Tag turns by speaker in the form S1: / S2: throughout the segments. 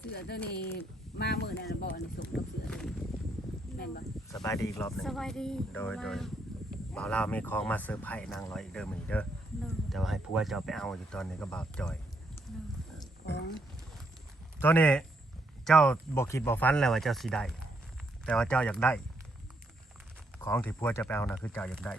S1: สือตัวนี้มาเมื่อนั้นบ่อันนี้สุกดอกเสือตัวนี้แม่นบ่
S2: สบายดีอีกรอบหนึง
S3: สบายดี
S2: โดยบ่าวลาวมีของมาเซอร์ไพรส์นางร้อยอีกเด้อมื้อนี้เด้อ
S3: เนอะ
S2: แต่ว่าให้ผัวเจ้าไปเอาอยู่ตอนนี้ก็บ่าวจอย
S3: เนอะ
S1: ของ
S2: ตอนนี้เจ้าบ่คิดบ่ฝันแล้วว่าเจ้าสิได้แต่ว่าเจ้าอยากได้ ของที่ผัวจะไปเอาน่ะคือเจ้าอยากได้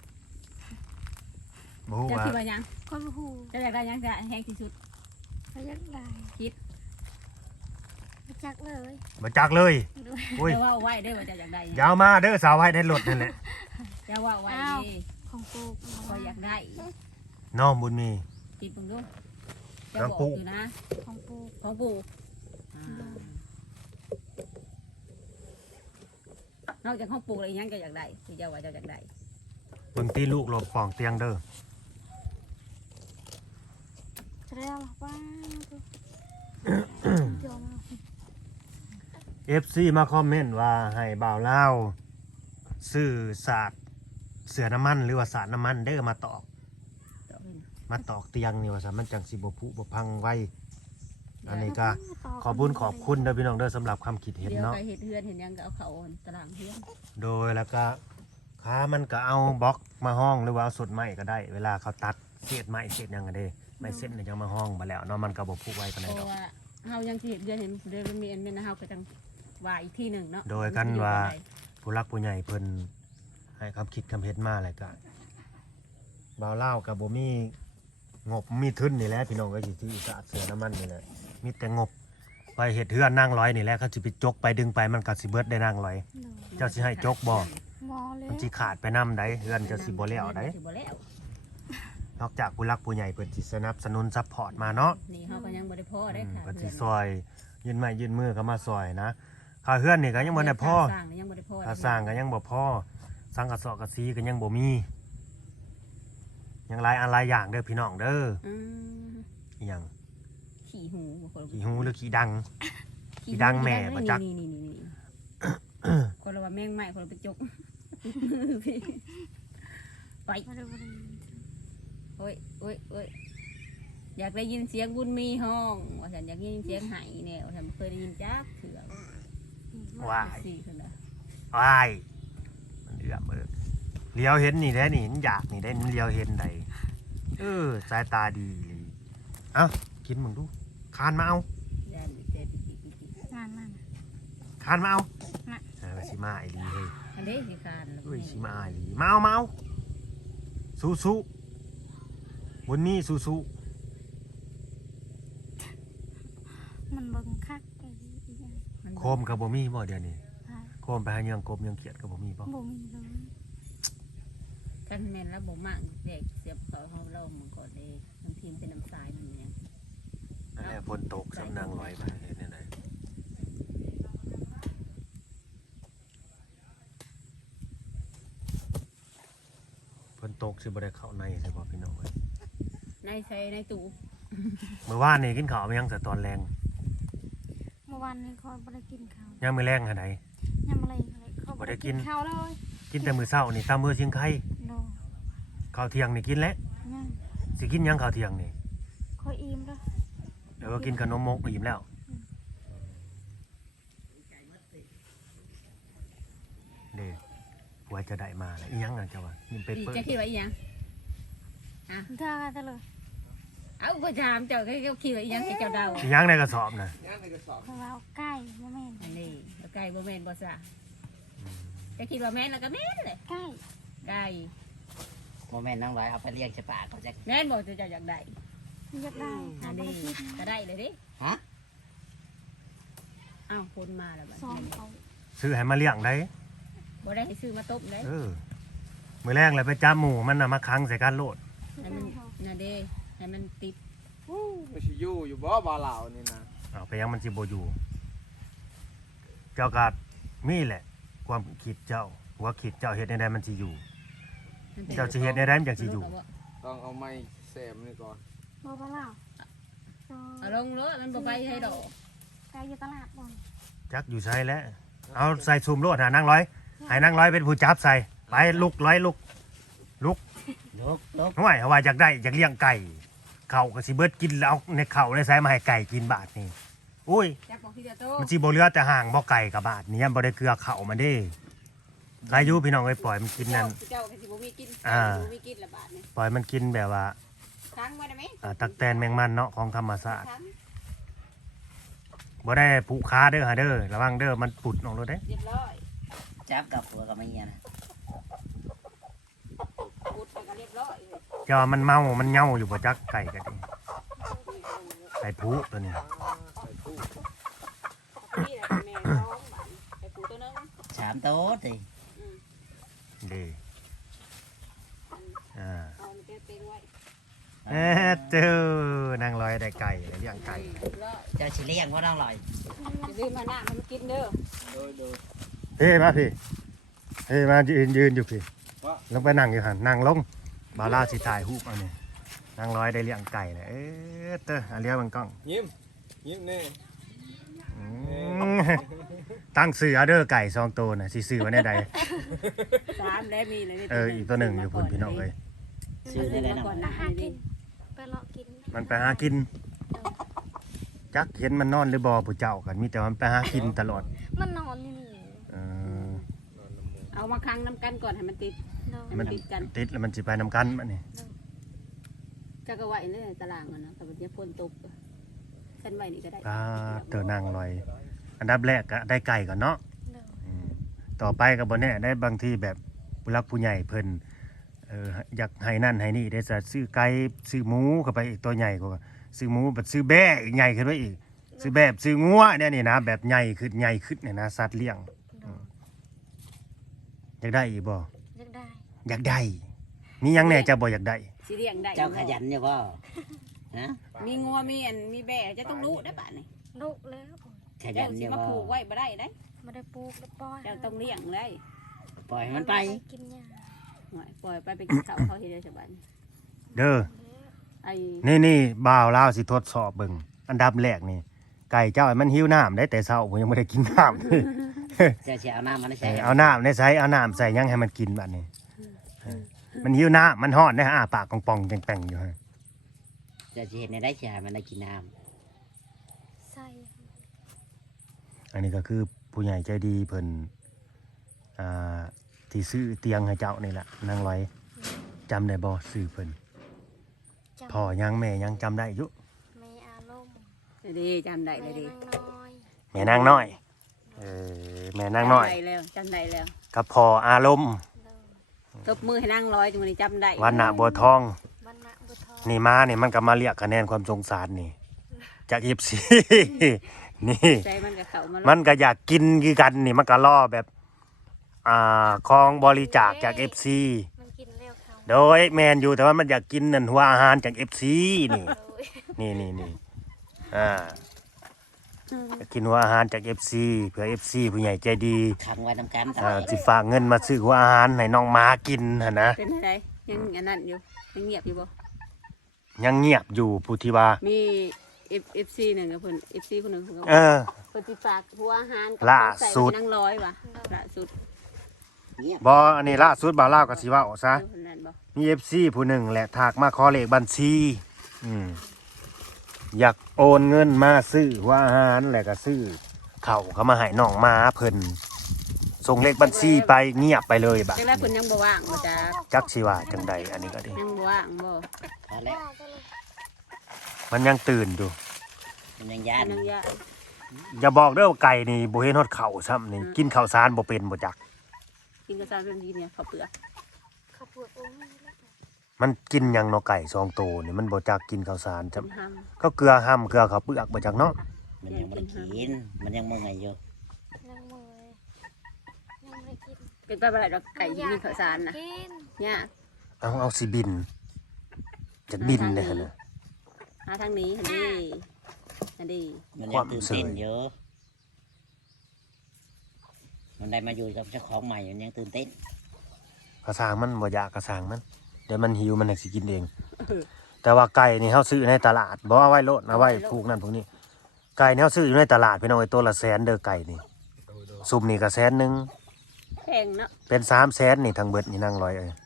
S2: บ่ฮู้
S1: จะ
S2: ว่า
S1: คิดว่าหยัง
S3: คนหู
S1: จะอยากได้หยังจะแห้งที่สุด
S3: เขาอยากได้
S1: คิด
S3: ไม่จักเลย
S2: บ่จักเลย
S3: ด้วย
S2: อุ้ย
S1: จะว่าไว้เด้อว่าจะอยากได้หยัง
S2: อยาวมาเด้อสาวไว้ในรถนั่นแหละ
S1: จะว่าไว้ดิ
S3: ของปลูก
S1: ก็อยากได้
S2: น้องบุญมี
S1: คิดเบิ่งดูจะ
S2: ของ
S1: บอก
S2: ปู่
S1: อยู่นะ
S3: ของปลูก
S1: ของปู่นอกจากของปู่อะไรยังจะอยากได้ที่เจ้าว่าจะอยากได้
S2: เบิ่งตีลูกหลบป่องเตียงเด้อ
S3: จะได้หรอป้าเดี๋ยวมา
S2: FC มาคอมเมนต์ว่าให้บ่าวลาวซื้อสาดเสือน้ำมันหรือว่าสาดน้ำมันเด้อมาตอก
S1: ต่อไปนะ
S2: มาตอกเตียงนี่ว่าซะมันจังสิบ่ผุบ่พังไวอันนี้ก็
S3: ต่
S2: ขอบคุญขอบคุณเด้อพี่น้องเด้อสำหรับความคิดเห็น
S1: เดี๋ยว
S2: เนาะ
S1: ก็เห็ดเฮือนเห็นหยังก็เอาเขาตารางเฮือน
S2: โดยแล้วก็ขามันก็เอาบล็อกมาห้องหรือว่าเอาสดไม้ก็ได้ เวลาเขาตัดเศษไม้เศษหยังก็ได้ไม้เส้นเนี่ยยังมาห้องมาแล้วเนาะมันก็บ่ผุไวปาน
S1: เพ
S2: ใดดอก
S1: ราะว่าเฮายังสิเห็ดเฮือนเห็นเดือนมีอันเป็นเฮาก็จังว่าอีกที่หนึ่งเนาะ
S2: โดยกันว่าผู้รักผู้ใหญ่เพิ่นให้คำคิดคำเฮ็ดมาแล้วก็บ่าวลาวก็บ่มีงบมีทุนนี่แหละพี่น้องก็สิซื้อสาดเสือน้ำมันนี่แหละมีแต่งบไปเฮ็ดเฮือนนางร้อยนี่แหละเขาสิไปจกไปดึงไปมันก็สิเบิดได้นางร้อย เจ้าสิให้จกบ่
S3: มอเลย
S2: มันสิขาดไปนำได้เฮือนเจ้าสิบ่แล้วได้
S1: สิบ่แล้ว
S2: นอกจากผู้รักผู้ใหญ่เพิ่นสิสนับสนุนซัพพอร์ตมาเนาะ
S1: นี่เฮาก็ยังบ่ได้พอได้ค่ะ
S2: เพิ่นสิซอยยื่นไม้ยื่นมือเข้ามาซอยนะค่าเฮือนนี่ก็ยังบ่ได้พอ
S1: สร้างนี่ยังบ่ได้พอ
S2: ค่าสร้างก็ยังบ่พอสังกะสอกะสีก็ยังบ่มียังหลายอันหลายอย่างเด้อพี่น้องเด้อ
S1: อืม
S2: อีหยัง
S1: ขี้หูบ่คนละ
S2: ขี้หูหรือขี้ดัง ขี้ดังแม่บ่จัก
S1: นี่คนละว่าแมงไหม้คนละไปจกไป
S3: มาดูมาดู
S1: โอ้ยโอ้ยโอ้ยอยากได้ยินเสียงบุญมีห้องว่าฉันอยากได้ยินเสียงไหแนวฉันบ่เคยได้ยินจักเถื่อ
S2: ว้าย
S1: สี่คนละ
S2: ว้ายมันเอื้อมเลี้ยวเห็นนี่แท้นี่เห็นอยากนี่ได้เลี้ยวเห็นได้สายตาดีเลยเอ้ากินมึงดูคานมาเอา
S1: ยานเจ็ดปี
S3: งานนั่น
S2: คานมาเอา
S3: น่ะ
S2: สิมาไอ้ลีเฮ้ย
S1: อันนี้สิคานแล้ว
S2: เฮ้ยสิมาไอ้ลีมาเอามาเอาสู้สู้บนนี้สู้สู้
S3: มันเบิ่งคักไอ้อีหยัง
S2: โคมกับบ่มีบ่เดี๋ยวนี้
S3: พา
S2: โคมไปหายังกบยังเขียดกับบ่มีบ่
S3: บ่มีเลย
S1: กันแม่นแล้วบ่มากเด็กเสียบต่อห้องเราเหมือนก่อนเลยน้ำทีมเป็นน้ำทรายมันเนี่ย
S2: นั่นแหละฝนตกสำนางลอยไปเฮ็ดแนี่ไหนฝนตกสิบ่ได้เข้าในใช่บ่พี่น้องเอ้ย
S1: ในใช้ในตู้
S2: เมื่อวานนี่กินข้าวไปยังแต่ตอนแรง
S3: เมื่อวานนี้คอยบ่ได้กินข้าว
S2: ยังมื้อแรงหาได
S3: ยังอะไรเขา
S2: บ่ได้กิน
S3: ข้าวเลย
S2: กินแต่มื้อเช้านี่ตามมื้อเชียงไข่
S3: โน
S2: ข้าวเที่ยงนี่กินแล้ว
S3: ยัง
S2: สิกินหยังข้าวเที่ยงนี่
S3: คอยอิ่มแล้ว
S2: เดี๋ยวก็กินขนมมกอิ่มแล้วเด้ผัวจะได้มาแล้วอีหยังอ่ะเจ้าว่านี่ไป
S1: ดี
S2: เปิด
S1: จะคิดว่าอีหยัง
S3: ถ้ากันเลย
S1: เอาก็ถามเจ้าก็คิดว่าอีหยังให้เจ้าเดา
S2: อีหยังในกระสอบน่ะ
S3: คอยว่าเอาใกล้บ่แม่น
S1: อันนี้แล้วไก่บ่แม่นบ่ซะจะคิดว่าแม่นแล้วก็แม่นเลย
S3: ใกล้
S1: ไก่
S4: โมเมนต์นั่งไว้เอาไปเลี้ยงใช่ปะเขาจะ
S1: แม่นบ่จะอยากได้
S3: อยากได้
S1: อัน
S3: บ่
S1: นี้
S3: ได้กิน
S1: ก็ได้เลยดิ
S4: ฮะ
S1: อ้าวคนมาแล้วบัด
S3: ซ้อม
S1: นี้
S3: เขา
S2: ซื้อให้มาเลี้ยงได้
S1: บ่ได้ให้ซื้อมาต้มได้
S2: มื้อแรกเลยไปจับหมูมันน่ะมาค้างใส่กันโลด
S1: ให้มันน่ะเด้ให้มันติด
S5: ไม่ใช่อยู่บ่บาเหล่านี่นะ
S2: เอาไปยังมันสิบ่อยู่ เจ้าก็มีแหละ ความคิดเจ้าหัวคิดเจ้าเฮ็ดได้มันสิอยู่
S1: มันเป็น
S2: เจ้าสิเฮ็ดได้มันจังสิอยู่
S5: ต้องเอาไม้แซมนี่ก่อน
S3: บ่บ่ล่ะ
S1: เอาลงรถมันบ่ไปให้ดอก
S3: ไกลอยู่ตลาดบ่
S2: จักอยู่ใช้แล้ว เอาใส่ซุมโลดหานั่งร้อยให้นั่งร้อยเป็นผู้จับใส่ไปลุกร้อยลุก
S4: ลุก
S2: ห่วยเอาว่าอยากได้อยากเลี้ยงไก่เขาก็สิเบิดกินแล้วเอาในเขาในใส่มาให้ไก่กินบาทนี่อุ้ย
S1: จับบอกที่เดียวโต
S2: มันสิบ่เหลือแต่ห่างบ่ไก่กับบาดนี่ยังบ่ได้เกลือเข้ามันเด้ใครอยู่พี่น้องเอ้ยปล่อยมันกินนั่น
S1: เจ้าก็สิบ่มีกิน
S2: อ่า
S1: บ่มีกินละบาทนี่
S2: ปล่อยมันกินแบบว่า
S1: ค้างไว้ได้ไหม
S2: ตักแตนแมงมันเนาะของธรรมชาติ
S1: ค้าง
S2: บ่ได้ผูกขาเด้อหาเด้อระวังเด้อมันปุดออกเลยเด้
S1: เรียบร้อย
S4: จับกับผัวกับเมียนะ
S1: พูดไปก็เรียบร้อยเลย
S2: เจ้ามันเมามันเหงาอยู่บ่จักไก่ก็ดีไก่ผูตัวนี้
S1: นี่แหละแม่น้องบ้านไปปูตัวนึง
S4: 3 โต๊ะสิ
S2: เด้อ่า
S1: เอามันเต็งไว้
S2: เจ้านางลอยได้ไก่เลี้ยงไก่
S1: เรียบร้อย
S4: เจ้าสิเลี้ยงบ่น้องลอย
S1: อย่าลืมมาหน้ามันกินเด้อ
S5: โดย
S2: เฮ้มาพี่เฮ้มายืนอยู่พี่ลงไปนั่งอยู่หันนั่งลงบาลาสิถ่ายรูปเอานี่นางลอยได้เลี้ยงไก่เลยเต้อเอาเลี้ยงมันกล้อง
S5: ยิ้มแน่
S2: อืมตั้งซื้อเอาเด้อไก่2ตัวน่ะสิซื้อไว้ในใด
S1: 3แล้วมีเลย
S2: อีกตัวหนึ่งอยู่พุ่นพี่น้องเอ้ย
S4: ซื้อได้แล้ว
S1: ก่อน
S4: นะ
S1: นะ
S3: หากินไปเลาะกิน
S2: มันไปหากิน จักเห็นมันนอนหรือบ่ผู้เจ้ากันมีแต่มันไปหากินตลอด
S3: มันนอนอยู่นี่
S2: เออ
S5: นอนน้ำหมู
S1: เอามาคังน้ำกันก่อนให้มันติด
S3: โดย
S1: ให้มันติดกัน
S2: ติดแล้วมันสิไปนำกันบัดนี้
S1: จะก็ไว้ในตารางก่อนนะแต่มันจะฝนตกฉันไว้นี่ก็ได้
S2: ตาเตอนางลอย อันดับแรกก็ได้ไก่ก่อนเนาะ
S3: โดย
S2: อืมต่อไปก็บ่แน่ได้บางทีแบบผู้รักผู้ใหญ่เพิ่นอยากให้นั่นให้นี่ได้จะซื้อไก่ซื้อหมูเข้าไปอีกตัวใหญ่กว่าซื้อหมูแบบซื้อแบะอีกใหญ่ขึ้นไปอีกซื้อแบบซื้องัวเนี่ยนี่นะแบบใหญ่ขึ้นเนี่ยนะสัตว์เลี้ยง
S3: โดย
S2: อยากได้อีกบ่
S3: อยากได้
S2: อยากได้มีหยังแหน่จะบ่อยากได้
S1: สิเลี้ยงได้
S4: เจ้าขยันอยู่บ่ฮะ
S1: มีงัวมีอันมีแบะจะต้องรู้ได้ป่ะนี่
S3: ลูกแล้ว
S4: ขยั
S1: เจ้าน
S4: อ
S1: สิ
S4: ยู่
S1: มา
S4: บ่
S1: ผูกไว้บ่ได้ได้
S3: ไม่ได้ปลูกแล้วปล่อย
S1: เจ้าต้องเลี้ยงเลย
S4: ปล่อยให้มันไป
S3: กินหญ้า
S1: ปล่อยไปกินข้าวเขาเฮ็ดได้สบาย
S2: เด้อ
S1: ไอ้
S2: นี่บ่าวลาวสิทดสอบเบิ่งอันดับแรกนี่ไก่เจ้ามันหิวน้ำได้แต่เช้าผมยังบ่ได้กินน้ำเลย
S4: เจ้าสิเอาน้ำมันใส่
S2: เอาน้ำในใส่เอาน้ำใส่หยังให้มันกินบัดนี้มันหิวน้ำมันฮ้อนได้อ้าปากป่องๆแป่งๆอยู่ฮะ
S4: เจ้าสิเห็นในได้สิให้มันได้กินน้
S3: ใส่
S2: อันนี้ก็คือผู้ใหญ่ใจดีเพิ่นที่ซื้อเตียงให้เจ้านี่แหละนางร้อยจำได้บ่ซื้อเพิ่น
S3: จำ
S2: พ่อยังแม่ยังจำได้อยู่
S3: ไม่อารมณ์
S1: ดีจำได้เลยดี
S3: แม่นางน้อย
S2: แม่นางน้อยแม่นางน้อย
S1: จำได้แล้วจำได้แล้ว
S2: กับพ่ออารมณ์
S3: โดย
S1: ตบมือให้นั่งร้อยจังวันนี้จำได้
S2: วันน่ะบัวทอง
S3: บรรณะบุทอง
S2: นี่มานี่มันก็มาเรียกคะแนนความสงสารนี่จาก14 นี่
S1: ใจมันกับเขามา
S2: มันก็อยากกินคือกันนี่มันก็ล่อแบบของบริจาคจาก FC
S3: มันกินแล้วเขา
S2: โดยแมนอยู่แต่ว่ามันอยากกินนั่นหัวอาหารจาก FC นี่
S3: โดย
S2: นี่อยากกินหัวอาหารจาก FC เพื่อ FC ผู้ใหญ่ใจดี
S4: ำขังไว้น้ำกันตลอด
S2: สิฝากเงินมาซื้อหัวอาหารให้น้องหมากินหั่นนะ
S1: เป็นอะไรยังอันนั้นอยู่ยังเงียบอยู่บ่
S2: ยังเงียบอยู่ผู้ที่ว่า
S1: มีFC หนึ่งกับเพิ่น FC คนหนึ่งเพิ่นก็
S2: เออ
S1: เพิ่นสิฝากหัวอาหารกับ
S2: ล่า
S1: ใส่
S2: สุด
S1: ไว้นั่งร้อยว่ะล่าสุด
S4: เงียบ
S2: บ่อันนี้ล่าสุดบ่าวลาวก็สิเว้าซะ
S1: เพิ่นนั่นบ่
S2: มี FC ผู้หนึ่งแหละทักมาขอเลขบัญชีอยากโอนเงินมาซื้อหัวอาหารแล้วก็ซื้อข้าวเขามาให้น้องหมาเพิ่นส่งเลขบัญชีไปเงียบไปเลยบัด
S1: จังได๋เพิ่นยังบ่ว่างบ่จ้า
S2: จักสิว่าจังใดอันนี้ก็ดี
S1: ยังบ่ว่างบ่
S4: พอแล้ว
S2: มันยังตื่นอยู่
S4: มันยังยาน
S1: ยังยา
S2: อย่าบอกเด้อว่าไก่นี่บ่เห็นฮอดข้าวซ้ำนี่กินข้าวสารบ่เป็นบ่จัก
S1: กินกระซานเป็นดีเนี่ยข้าวเปลือก
S3: เขาปวดองค์นี่แล้ว
S2: มันกินหยังเนาะไก่2ตัวนี่มันบ่จักกินข้าวสารจ้ะ
S1: เป็นห้าม
S2: ก็เกลือห้ำเกลือข้าวเปลือกบ่จักเนาะ
S4: มันยังไม่ได้กิน มันยังเมื่อยอยู่
S3: ยังเมื่อยยังไม่ได้กิน
S1: เป็นไปบ่ได้ดอกไก่ที่มีข้าวสารน่ะ
S3: กิน
S1: เนี่ย
S2: เอาสิบินจักบินเด้อหั่นน่ะ
S1: หาทางนี้หั่นดิหั่นดิ
S4: มันยังตื่นเต้นเยอะมันได้มาอยู่กับเจ้าของใหม่มันยังตื่นเต้น
S2: กระสางมันบ่อยากกระสางมันเดี๋ยวมันหิวมันน่ะสิกินเอง แต่ว่าไก่นี่เฮาซื้อในตลาดบ่เอาไว้โลดเอาไว้พวกนั้นพวกนี้ ไก่นี่เฮาซื้ออยู่ในตลาดพี่น้องไอ้ตัวละแสนเด้อไก่นี่ซุ่มนี่ก็100,000
S1: แพงเนาะ
S2: เป็น300,000นี่ทั้งเบิดนี่นั่งร้อยเอ้ย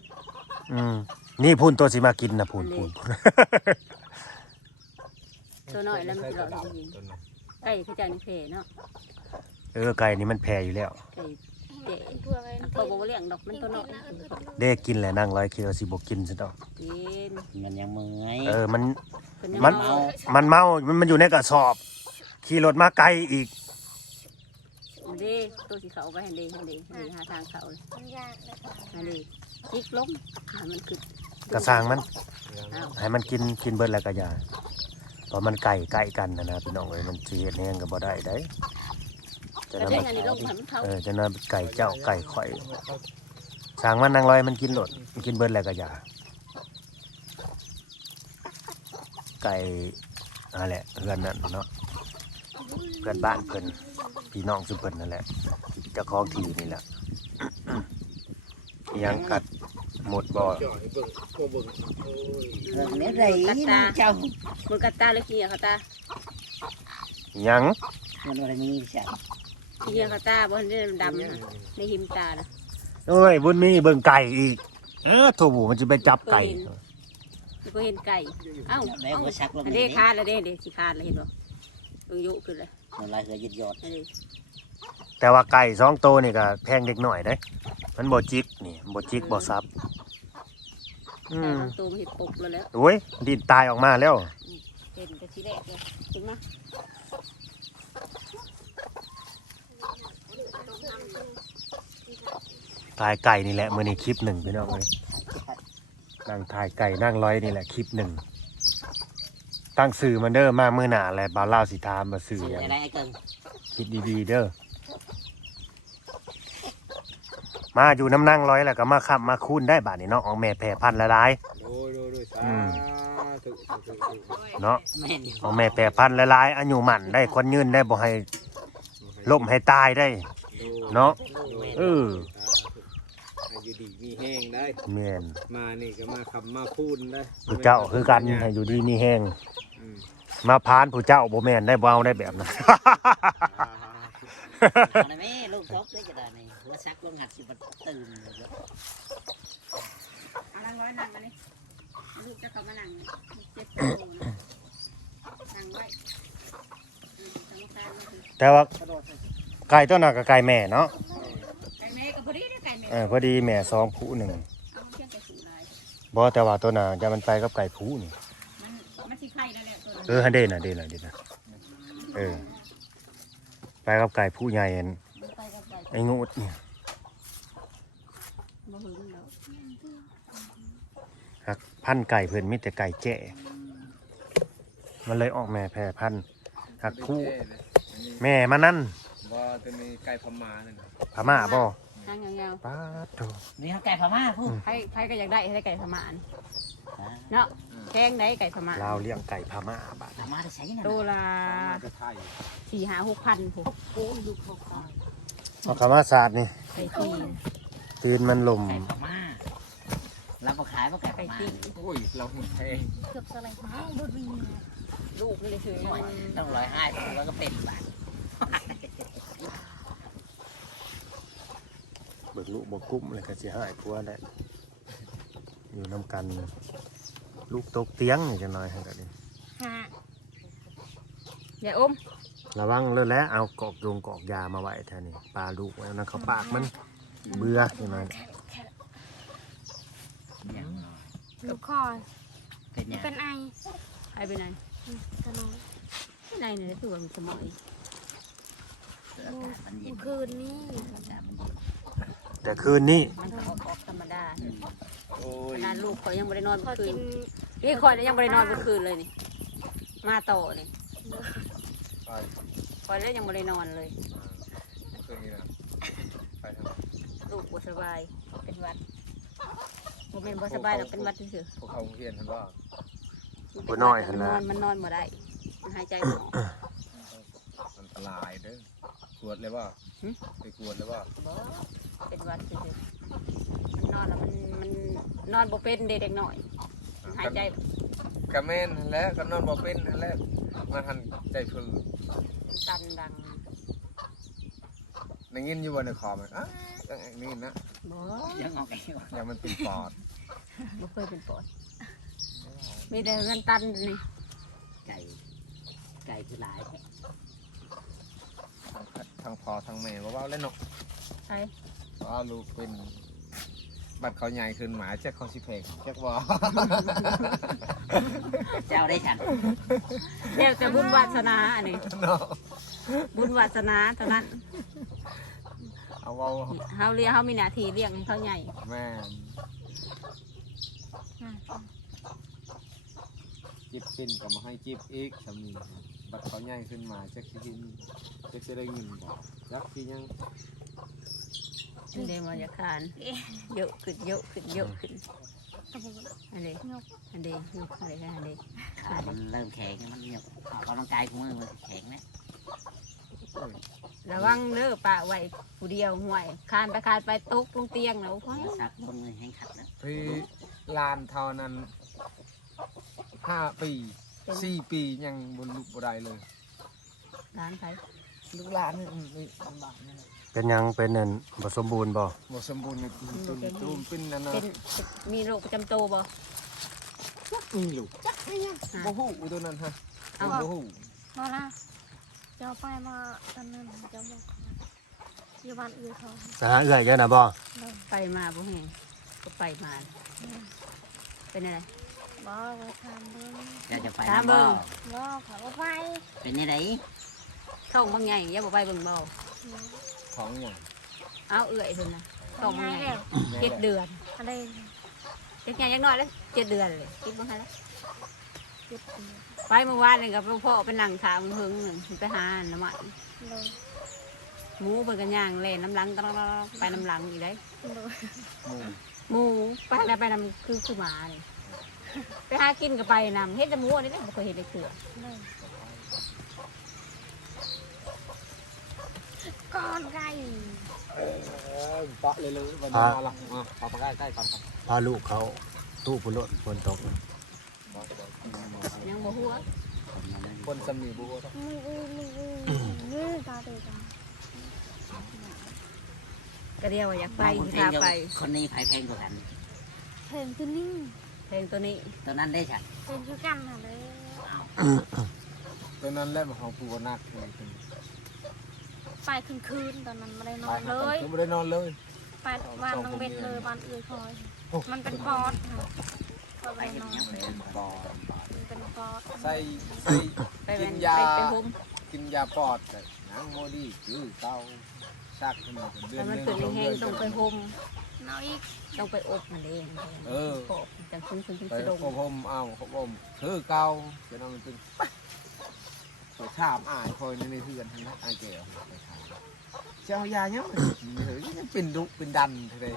S4: 500
S2: นี่พูนตัวสิมากินนะพูน
S1: อันนี้
S2: พูน
S1: เตัวน้อยแล้วมันสิหลอกจริง
S5: ตัวนั้น
S1: ๆไก่คือจังนี่เพเนาะ
S2: ไก่นี่มันแพ้อยู่แล้ว
S1: ไก่เจ๊
S3: พวกไอ้
S1: พอบ่เลี้ยงดอกมันตัวน้อย
S2: เด้กินแหละนั่งร้อยคิดว่าสิบ่กินซะดอก
S1: กิน
S4: มันยังเมื่อย
S2: มัน
S1: เพิ่นยัง
S2: มัน
S1: เมา
S2: มันเมา มันอยู่ในกระสอบ ขี่รถมาไกลอีก
S1: เด้ตัวสิเขาไปให้เด้หาทางเขาเลย
S3: มันยากเลยค่ะ
S1: ให้เด้จิกลงให้มันขึ้น
S2: กระสร้างมัน
S1: อ้าว
S2: ให้มันกินเบิดแล้วก็อย่าเพราะมันไก่ใกล้กันนะพี่น้องเอ้ยมันสิเฮ็ดแฮงก็บ่ได้เด้จะ
S1: แต่
S2: นำ
S1: เด้งอันนี้ลงให้มันเข้า
S2: จะนำไก่เจ้าไก่ข่อยสร้างมันนางร้อยมันกินโลดมันกินเบิดแล้วก็อย่าไก่นั่นแหละเพื่อนนั่นเนาะเพื่อนบ้านเพิ่นพี่น้องซุเพิ่นนั่นแหละเจ้าของที่นี่แหละ ยังกัดหมดบ่
S5: จ่อยเบิ่งโคเบิ่งโอ้ย
S4: เรื่องนี้ไรเจ้า
S1: มึงกัดตาเลยขี้เขาตา
S2: ยัง
S4: มันอะไรมีใช่
S1: ขี้เขาตาบ่ได้ดำนะในหิมตานะ
S2: เอ้ยบุญมีเบิ่งไก่อีกโถบูมันจะไปจับไก่
S1: มันก็เห็นไก่เอ้า
S4: แล้วก็ชักลง
S1: อัน
S4: นี่
S1: นี้คาดแล้วเด้สิคาดแล้วเห็นบ่มึงยุขึ้นเลย
S4: มันลายเหือยึดยอด
S1: อันนี้
S2: แต่ว่าไก่สองตัวนี่ก็แพงเด็กหน่อยได้มันบ่จิกนี่บ่จิกบ่ซับ
S1: แต่บางตัวมันเห็นปกแล้ว
S2: โอ้ยดินตายออกมาแล้ว
S1: เห็นแต่ทีแรกเลยถึงมา
S2: ถ่ายไก่นี่แหละมื้อนี้คลิปหนึ่งพี่น้องเอ้ยนั่งถ่ายไก่นั่งร้อยนี่แหละคลิปหนึ่งตั้งสื่อมันเด้อมามื้อหน้าแหละบ่าวลาวสิถามมาสื่อ
S4: สื่อ
S2: หยัง
S4: อะไรไอ้เกิง
S2: คิดดีๆเด้อมาอยู่น้ำนั่งร้อยแล้วก็มาขับมาคูนได้บาดนี้เนาะออกแม่แพร่พันธุ์ละลาย
S5: โดยสาธุ
S2: เนาะ
S4: แม่นอยู่
S2: ออกแม่แพร่พันธุ์ละลายอายุหมันได้คนยืนได้บ่ให้ล่มให้ตายได้ เนาะ เออ
S5: อายุดีมีแห้งได้
S2: แม่น
S5: มานี่ก็มาคำมาพูนได้
S2: ผู้เจ้าคือกันให้อยู่ดีมีแห้ง
S5: อืม
S2: มาพานผู้เจ้าบ่แม่นได้บ่เอาได้แบบนั้น
S4: อะไรแม่ลูกซอกได้จะได้นี่หัวชักลงหัดสิมันตื่นเลย
S1: นั่งร้อยนั่งมานี่ลูกจะเข้ามานั่งเจ็บโตนั่งไว้สมการมันคือ
S2: แต่ว่าไก่ตัวนั้นก็ไก่แม่เนาะ
S1: ไก่แม่ก็พอดีได้ไก่แม่
S2: พอดีแม่สองผู้หนึ่ง
S1: เอาเพียงแต่สูงลาย
S2: บ่แต่ว่าตัวน่ะจะมันไปกับไก่ผู้นี่
S1: มันสิไข่แล้วแหละตัว
S2: ฮันเด่นน่ะเด่นน่ะเด่นน่ะไปกับไก่ผู้ใหญ่อัน
S1: ไปกับไก่
S2: ไอ้งูดนี่
S1: บ่หึงแล้ว
S2: หักพันธุ์ไก่เพิ่นมีแต่ไก่แจ้มันเลยออกแม่แพร่พันธุ์หักผู้แม่มันนั่น
S5: บ่จะมีไก่พม่านั่น
S2: พม่าบ่
S1: นั่งยาว
S2: ป้าดโถ
S4: นี่เขาไก่พม่าพูด
S1: ๆใครก็อยากได้ให้ได้ไก่พม่านี่เนาะแพงได้ไก่พม่า
S2: ลาวเลี้ยงไก่พม่าบาด
S4: พม่าได้ใช้นะ
S1: ตัวละ
S5: มาจะไทย
S1: 4-6,000ผมโอ้ยลูกเขาตาย
S2: เอาคำว่าศาสตร์นี่
S1: ไก่ตี
S2: ตีนมันลม
S4: ไก่พม่าเราก็ขายเพราะไก่พ
S1: ไก่
S4: ม่า
S1: ตี
S5: โอ้ยเราหุ่นแพง
S3: เกือบสไลด์ไม้โดนวิ่ง
S1: ลูกเลยคือ
S4: ต้อง150แล้วก็เป็นบาท
S2: เบิกลูกบ่กุ้มเลยก็สิหายพัวแหละอยู่นํกัน ลูกตกเตียงนี่จังหน่อยให้กันนี่
S3: ฮะ
S1: อย่าอม
S2: ระวังเลยแหล้วเอากอกยามาไว้แทนนี่ปลาลูกไว้นั่นเขาปากมันเบื่อจังหน่อย
S4: อย่างน้อย
S3: ลูกคอ
S4: เป็นอย่าง
S3: เป็นไอ
S1: ไปไปไหน
S3: ตลอด
S1: ไปไหนเนี่ยตัวมันสมอย
S4: อากาศมันเย็น
S3: เมื่อคืนนี้
S4: อากาศมันเย็น
S2: แต่คืนนี้
S1: มันก็ออกธรรมดา
S5: โอ้ย
S1: ขนาดลูกเขายังไม่ได้นอน
S3: พอ
S1: เมื่อคื
S3: กิ
S1: น
S3: น
S1: นี่คอยยังไม่ได้นอนเมื่อคืนเลยนี่มาต่อนี่
S5: ไป
S1: คอยแล้วยังไม่ได้นอนเลย
S5: คืนนี้นะไปทำ
S1: ลูกบ่สบายเป็นหวัดบ่แม่นบ่สบายหรอกเป็นหวัดซื่อ
S5: พวกเขาเรียนทันว่า
S1: ๆ
S2: บ่น้อยหั่น
S1: น
S2: ล่ะ
S1: อนมันนอนบ่ได้มันหายใจบ่ออก
S5: อันตรายเด้อกวดเลยว่าไปกวดเลยว่า
S1: บ่เป็นหวัดซื่อๆมันนอนแล้วมันนอนบ่เป็นเด็กๆน้อยมันหายใจ
S5: กระเมนแล้วก็นอนบ่เป็นแล้วมาหันใจพื้น
S1: ตันดัง
S5: ในเงินอยู่บนในคอมันอย่างนี้นะ
S1: บ่
S4: ยังออกไอ้วะ
S5: อย่างมันเป็นปอด
S1: บ่เคยเป็นปอดมีแต่มันตันนี่
S4: ไก่ไก่คือหลายแท้
S5: ทางพ่อทางแม่ว่าเล่นเนาะ
S1: ใช่
S5: ว่าลูกเป็นบัดเขาใหญ่ขึ้นหมาเจ๊เขาสิเพกเจ๊ว่า
S4: เจ้าได้ฉัน
S1: เดี๋ยวจะบุญวาสนาอันนี้
S5: เนาะ
S1: บุญวาสนาเท่านั้น
S5: เอาเว่า
S1: เฮาเลี้ยงเฮามีหน้าที่เลี้ยงให้เขาใหญ่
S5: แม่นจิบปิ้นก็มาให้จิบอีกสามีบัดเขาใหญ่ขึ้นมาเจ๊สิกินเจ๊สิได้เงินบอกยักษ์สิยัง
S1: อันเดมาจากคานเยอะขึ้นเยอะขึ้นเยอะขึ้น
S3: กระบอก
S1: อันเด
S3: ยก
S1: อันเดยกอะไรกันอันเด
S4: ขามันเริ่มแข็งมันเหนียวออกกำลังกายของมือมันแข็งนะ
S1: ระวังเด้อป่าไว้ผู้เดียวห่วยคานไปคานไปตกลงเตียงแล้วพ่อ
S4: ซักบนมือแห้งขัดแล้ว
S5: พี่ลานเท่านั้น5 ปี 4 ปียังบนลูกบ่ได้เลย
S1: ร้านใคร
S5: ลูกหลานนี่ลำบากนี่แหละ
S2: เป็นหยังเป็นนั่นบ่สมบูรณ์บ่
S5: บ่สมบูรณ์ในตูมปิ้นนั่นน่ะ
S1: เป็นมีโรคประจำตัวบ่
S5: มีลูกจักไม่ยังบ่ฮู้ตัวนั้นฮะบ่ฮู้
S3: มาละเจ้าไปมาตอนนั้นเจ้าบอกอยู่บ้านอื่นเขา
S2: สหาเอื้อยเยอะนะบ่
S3: เลย
S1: ไปมาบ่แห้งก็ไปมาเป็นอะไร
S3: บอกว่าทำเบิ้ง
S4: เจ้าจะไป
S1: ตามเบิ่ง
S3: บอกเขาว่าไป
S4: เป็นยังไง
S1: ท้องบางใหญ่อย่าบ่ไปเบิ่งเบา
S5: ของหยัง
S1: เอาเอื่อยเพิ่นน่ะท้องบาง
S3: ง่าย
S1: ใหญ่
S3: แล้ว
S1: 7 เดือน
S3: อะไร
S1: จักใหญ่จักน้อยแล้ว7 เดือนเลยคิดบ่ทันแล้ว
S3: เจ็บ
S1: ไปเมื่อวานนี่กับพ่อไปนั่งถามเพิ่งไปหาหน่อไม้
S3: เลย
S1: หมูเพิ่นก็ย่างเล่นน้ำหลังตลอดไปน้ำหลังอีกได้
S3: เลย
S5: หมู่
S1: หมูไปนำคือหมานี่ไปหากินก็ไปนำเฮ็ดแต่หมูอันนี้บ่เคยเห็นในเขือ
S3: เลยก้อนไก่
S5: ปะเลยวันนี้มาละปะใกล้ๆก่อนครับ
S2: พาลูกเขาตู้พุ่นโลดฝนตก
S1: ยังบ่ฮู้
S5: คนสมีบัว
S3: มือตาเตยตา
S1: ก็เรียกว่าอยากไป
S4: คนเพล
S1: พาง ไป
S4: คนนี้ไผ่เพลงกว่ากัน
S3: เพลงตัวนี้
S1: เพลงตัวนี้
S4: ตอนนั้นได้ฉัน
S3: เพลงคือกันค่ะเลย
S5: ตัวนั้นแหละของปูนักเลย
S3: ไปคืนตอนนั้นไม่ได้นอ
S5: ไป
S3: นเลย
S5: ไม่ได้นอนเลย
S3: ไปบ้านน้องเบ็ดเลยบ้านอื่นคอย มันเป็นปอดค่ะก็
S4: ไป
S3: เลย
S4: เห็น
S3: นอน
S4: ยังไง
S5: ปอด
S3: มันเป็นปอด
S5: ใส่
S1: ไปแบ
S5: กิ
S1: น
S5: นยา
S1: ไปห่ม
S5: กินยาปอดนางโมดีคือเก่าชักขึ้นมาเดือ
S1: แต่
S5: น
S1: มัน
S5: นึง
S1: ขึ้นแห้งๆต้องไปห่ม
S3: นอนอีก
S1: ต้องไปอบมันเอง
S5: เออ
S1: ขอบจังซึ่งซึ่ง
S5: ไป
S1: สิลง
S5: ขบผมเอาขบผมคือเก่าจะนอนมันตึงไปถามอ่านคอยในเพื่อนทั้งนั้นอ่านเกี่ยวไปถามเจ้ายาเนาะเฮ้ยเป็นดุเป็นดันเลย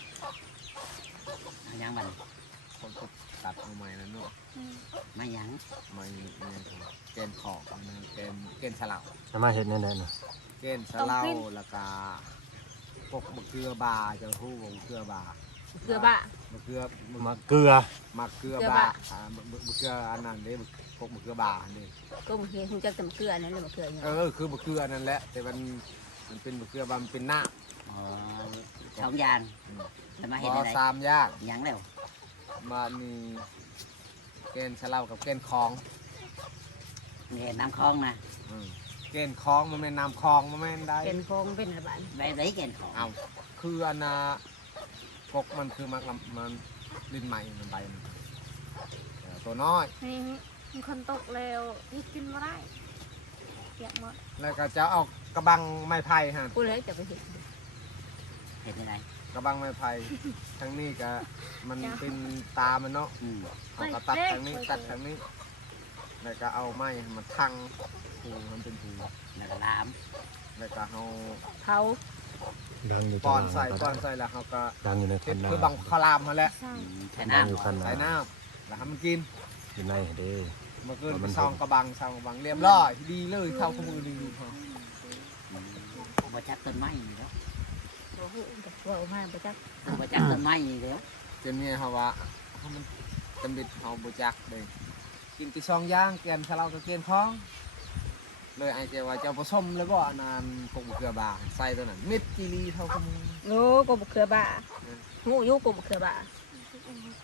S4: ยังมัน
S5: คนก็ตัดเอาใหม่แล้วเนาะ
S4: ไม่ยัง
S5: ไม่เกณฑ์ขอบเกณฑ์สลับ
S2: จะมาเฮ็ดแนั่นน่ะ
S5: เกณฑ์สลับแล้วก็พวกมะเขือบาจะพูดมะเขือบา
S1: เกลือบ้าม
S5: ะเขือ
S2: มาเกลือ
S5: มะเขือบามะเขืออันนั้นเด้พวกมะเขือบานี่
S1: ก็มันเห็นจักแต่มะเกลือนั่นแหละมะเกลือเนี่ย
S5: คือมะเขือนั่นแหละแต่มันเป็นมะเขือบามันเป็นหน้า
S4: อ๋อช่องยางจะมา
S5: พ
S4: เห็น
S5: อ
S4: อะไร
S5: สามยาก
S4: ยังแล้ว
S5: มานี่เกณฑ์สลับกับเกณฑ์คลอง
S4: เนี่ยน้ำคลองนะ
S5: เกณฑ์คลองมันไม่นน้ำคลองมันไม่ได้
S1: เป็นโครงเป็นระบาด
S4: ไปได้เกณฑ์ของ
S5: เอาคืออันน่ะพกมันคือมันดินใหม่มันใบมันตัวน้อย
S3: นี่มีคนตกเร็วนี่กินไม่ได้เปียกหมด
S5: แล้วก็จะเอากระบังไม้ไผ่ฮะ
S1: พูดเลยจะไปเห็น
S4: เห็นอะไร
S5: กระบังไม้ไผ่ทั้งนี้ก็มันเป็นตามันเนาะ
S4: อืม
S5: เอาก็ตัดทางนี้ตัดทางนี้แล้วก็เอาไม้มาทังผูมันเป็นผู
S4: แล้วก็ลาม
S5: แล้วก็เอา
S1: เผา
S2: ดังอยู่
S5: ป้อนใส่แล้วเขาก็
S2: ดังอยู่ในคั
S5: เฮ็
S2: น
S5: ด
S2: นา
S5: คือบังข้าวรามมาแหล้ว
S3: ใช่
S4: ใช้
S2: ดัง
S4: น้ำ
S2: อยู่คันนา
S5: ใส่น้ำแล้วให้มันกิน
S2: อยู่ในเด้
S5: เมื่อคืนไปซองกระบังเรียบร้อยดีเลยเข้าขมือดีเขา
S4: บ่จักต้นไม้อยู่แล้ว
S1: บ่ฮู้ว่าเอามาบ่จัก
S4: บ่จักต้นไม้อยู่แล้ว
S5: จนเมียเขาว่าเขามันจำบิดเขาบูจักเลยกินไปซองย่างเกลียนสะเลากับเกลียนคล้องเลยไอ้เจ้าว่าเจ้าผสมแล้วก็นานปกบุกเกลือบาใส่ตัวนั้นเม็ดจีรีเท่าขมือ
S1: โอ้กบเขือบ้าฮู้อยู่กบเขือบ้า
S3: ทุกองค์กลัวบ้า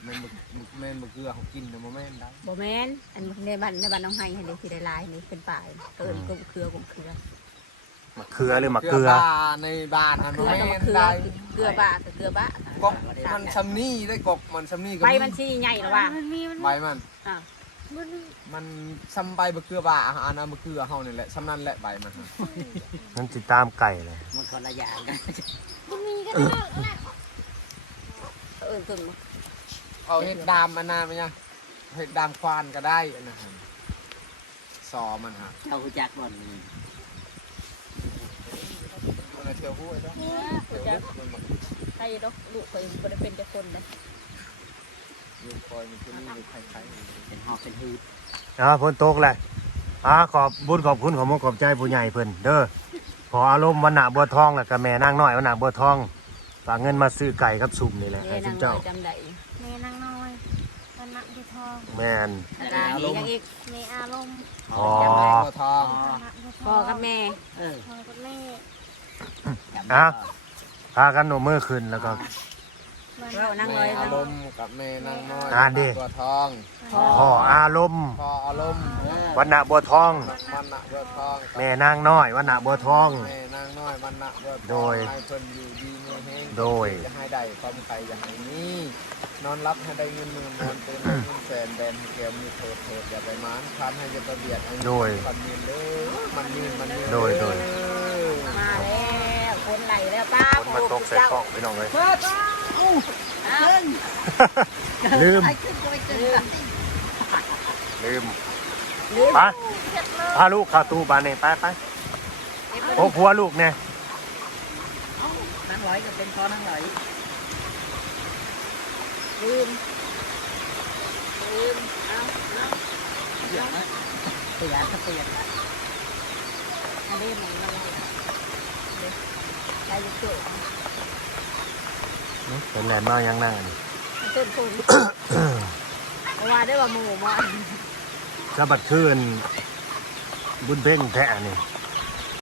S5: แม่นบ่เกลือเขากินนะบ่แม่นได้
S1: บ่แม่นอันในบ้านน้องไห้ให้ได้สิได้หลายนี่เป็นป่าเอิ้นกบเกลือกบเกลือ
S2: มะเขือหรือมะเกลือ
S5: บ้าในบ้านอัน
S1: เกลือ
S5: แม่
S1: กับมะ
S5: น
S1: เขือ
S5: ได้
S1: เกลือบ้ากับเกลือบ้าก
S5: บมันซำนี่ได้กบมันซำนี่ก็
S1: ใบมันสิใหญ่หรอวะ
S3: มันมี
S5: ใบมัน
S1: อ่า
S3: มัน
S5: มันซำใบบ่เกลือบ้าอันนั้นบ่เกลือเฮานี่แหละซำนั้นแหละใบมัน
S2: มันสิตามไก่เลย
S4: มันคนละอย่างกัน
S3: มันมีกันแล้วแหละ
S1: เอิ้นต้นมะ
S5: เอาเห็ดดามอันนั้นมั้ยยังเห็ดดามควานก็ได้อันนั้นซอมันฮะ
S4: เจ้ารู้จักบ่นี่
S5: มันเที่ยวห้วยเนาะเที่ยวลึกมันมา
S1: ใครดอกลูกเคยบ่ได้เป็นแต่คนนะ
S5: อยู่คอยมันที่นี่มีใคร
S4: เป็นหอกเป็นหืด
S2: ฝนตกแหละขอบบุญขอบคุณขอมขอบใจผู้ใหญ่เพิ่นเด้อขออารมณ์วันหนาบัวทองแล้วก็แม่นางน้อยวันหนาบัวทองฝากเงินมาซื้อไก่กับสุ่มนี่แหละ
S1: แม่
S2: ให้
S1: นา
S2: เจ้าง
S1: น้
S2: เจ้า
S1: อยจำได้
S3: แม่นางน้อยตอนนักอยู่ทอง
S2: แม่น
S1: แล้วก็อีกยังอีก
S3: แม่อารมณ์
S2: อ๋อ
S5: บัวทอง
S3: ตอนนักอยู่ทอง
S1: พ่อกับแม่
S4: เออ
S3: พ่อกับแม่
S2: พากันหนูมือขึ้นแล้วก็
S1: เรานั่งเล
S5: แม่
S1: ย
S5: อารมณ์กับแม่นางน้อย บัวทอง
S2: พ่ออารมณ์
S5: พออารมณ์
S2: วันหนาบัวทอง
S5: มันนะบัวทอง
S2: แม่นางน้อยวันหนาบัวทอง
S5: แม่นางน้อยมันนะบัวทอง
S2: โดย
S5: ให้เพิ่นอยู่ดีมีแฮง
S2: โดย
S5: จะให้ได้ความใครอย่าให้มีนอนรับให้ได้เงินหมื่นนอนตื่นให้เงินแสนแดนให้แก้วมีโทษอย่าไปหมานคันให้จะประเบียดให้
S2: โดย
S5: มันมีเด้อมันมี
S2: โดย
S1: มาแล้วคนไหลแล้วป้า
S2: ฝนมาตกใส่กล้องพี่น้องเลย
S1: เพิ่นอ้าว
S2: ลืม
S4: ไอ้ขึ้นก็ไปขึ้นกัน
S2: ลืม
S1: ลืม
S2: ไปพาลูกเข้าตู้บ้านนี่ไปโอ้ผัวลูกเนี่ย
S4: นั่งร้อยก็เป็นคอนั่งร้อย
S1: ลืมเอา
S4: เปลี่ยนเปลี่ยน
S1: อันนี้มันมาเลยเดี๋ยวใครจะเกิด
S2: เป็นแลนด์มายังนั่งนี่
S1: มันเต้นคุณเอามาได้ว่าหมูมา
S2: จะบัดคืนบุญเพ่งแท้นี่
S1: เ